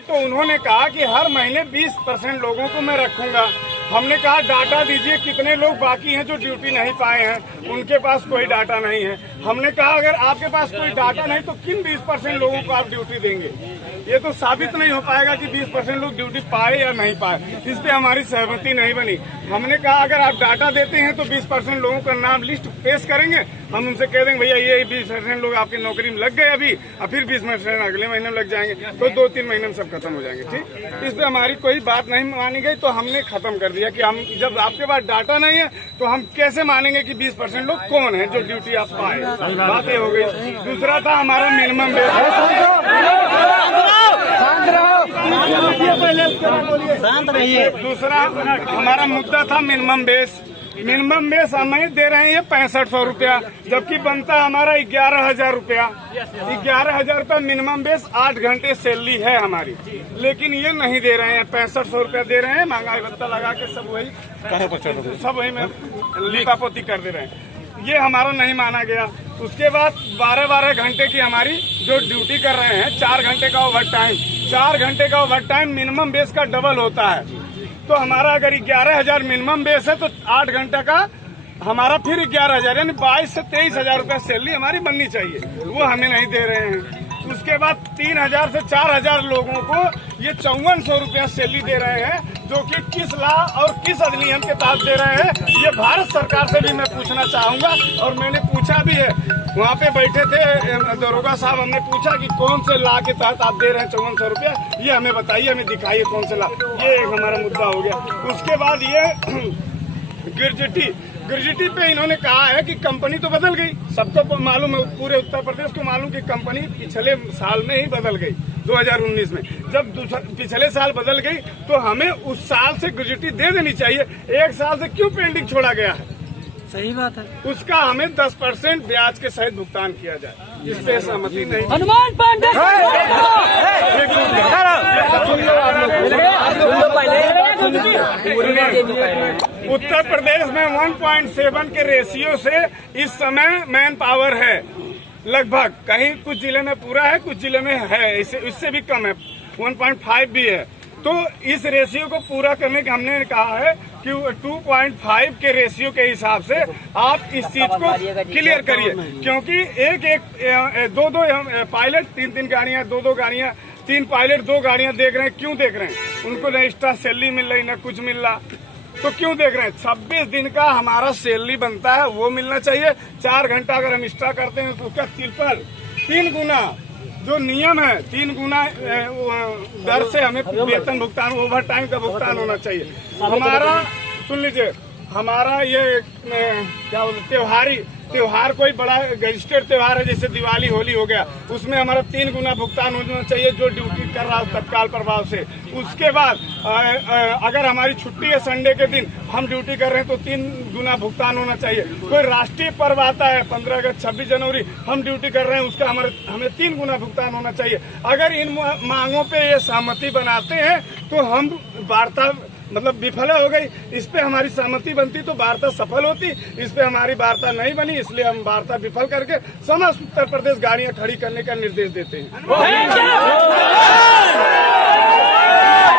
तो उन्होंने कहा कि हर महीने 20% लोगों को मैं रखूंगा। हमने कहा डाटा दीजिए कितने लोग बाकी हैं जो ड्यूटी नहीं पाए हैं, उनके पास कोई डाटा नहीं है। हमने कहा अगर आपके पास कोई डाटा नहीं तो किन 20% लोगों को आप ड्यूटी देंगे? ये तो साबित नहीं हो पाएगा कि 20% लोग ड्यूटी पाए या नहीं पाए। इस पे हमारी सहमति नहीं बनी। हमने कहा अगर आप डाटा देते हैं तो 20% लोगों का नाम लिस्ट पेश करेंगे, हम उनसे कह देंगे भैया ये 20% लोग आपकी नौकरी में लग गए अभी, और फिर 20% अगले महीने में लग जाएंगे, तो 2-3 महीने में सब खत्म हो जाएंगे। ठीक, इस पे हमारी कोई बात नहीं मानी गई, तो हमने खत्म कर दिया कि हम जब आपके पास डाटा नहीं है तो हम कैसे मानेंगे कि 20% लोग कौन है जो ड्यूटी आप पाए। बात ये हो गई। दूसरा था हमारा मिनिमम दूसरा हमारा मुद्दा था मिनिमम बेस। मिनिमम बेस हमें दे रहे हैं 6500 रुपया, जबकि बनता हमारा 11,000 रुपया। 11,000 रुपया मिनिमम बेस, 8 घंटे सैलरी है हमारी, लेकिन ये नहीं दे रहे हैं। 6500 रुपया दे रहे हैं, महंगाई भत्ता लगा के सब वही में लिपापोती कर दे रहे हैं। ये हमारा नहीं माना गया। उसके बाद 12-12 घंटे की हमारी जो ड्यूटी कर रहे हैं, 4 घंटे का ओवर टाइम, 4 घंटे का ओवर टाइम मिनिमम बेस का डबल होता है। तो हमारा अगर 11,000 मिनिमम बेस है तो 8 घंटे का हमारा फिर 11,000, यानी 22 से 23,000 रुपया सैलरी हमारी बननी चाहिए, वो हमें नहीं दे रहे हैं। उसके बाद 3,000 से 4,000 लोगों को ये 5400 रुपया सैलरी दे रहे हैं, जो कि किस लॉ और किस अधिनियम के तहत दे रहे हैं, ये भारत सरकार से भी मैं पूछना चाहूंगा। और मैंने पूछा भी है, वहाँ पे बैठे थे दरोगा साहब, हमने पूछा कि कौन से लॉ के तहत आप दे रहे हैं 5400 रुपया, ये हमें बताइए, हमें दिखाइए कौन से लॉ। ये एक हमारा मुद्दा हो गया। उसके बाद ये ग्रेजुटी पे इन्होंने कहा है कि कंपनी तो बदल गई, सबको मालूम है, पूरे उत्तर प्रदेश को मालूम कि कंपनी पिछले साल में ही बदल गई, 2019 में। जब पिछले साल बदल गई तो हमें उस साल से ग्रेजुटी दे देनी चाहिए। 1 साल से क्यों पेंडिंग छोड़ा गया है? सही बात है। उसका हमें 10% ब्याज के सहित भुगतान किया जाए, इससे सहमति नहीं। हनुमान पांडे उत्तर प्रदेश में 1.7 के रेशियो से इस समय मैन पावर है लगभग, कहीं कुछ जिले में पूरा है, कुछ जिले में है इससे भी कम है, 1.5 भी है। तो इस रेशियो को पूरा करने के हमने कहा है कि 2.5 के रेशियो के हिसाब से आप इस चीज को क्लियर करिए, क्योंकि एक दो पायलट 3 गाड़ियां, 2 गाड़ियां, 3 पायलट 2 गाड़ियां देख रहे हैं। क्यों देख रहे हैं? उनको न एक्स्ट्रा सैलरी मिल रही, न कुछ मिल रहा, तो क्यों देख रहे हैं? 26 दिन का हमारा सैलरी बनता है, वो मिलना चाहिए। 4 घंटा अगर हम एक्स्ट्रा करते हैं तो उसका 3 गुना जो नियम है, 3 गुना दर से हमें वेतन भुगतान, ओवर टाइम का भुगतान होना चाहिए। हमारा सुन लीजिए, हमारा ये क्या बोलते त्योहार कोई बड़ा रजिस्टर्ड त्योहार है, जैसे दिवाली होली हो गया, उसमें हमारा 3 गुना भुगतान होना चाहिए जो ड्यूटी कर रहा हो तत्काल प्रभाव से। उसके बाद अगर हमारी छुट्टी है संडे के दिन, हम ड्यूटी कर रहे हैं तो 3 गुना भुगतान होना चाहिए। कोई राष्ट्रीय पर्व आता है 15 अगस्त 26 जनवरी, हम ड्यूटी कर रहे हैं, उसका हमें 3 गुना भुगतान होना चाहिए। अगर इन मांगों पे ये सहमति बनाते हैं तो हम वार्ता मतलब विफल हो गई। इस पे हमारी सहमति बनती तो वार्ता सफल होती, इस पे हमारी वार्ता नहीं बनी, इसलिए हम वार्ता विफल करके समस्त उत्तर प्रदेश गाड़ियां खड़ी करने का निर्देश देते हैं।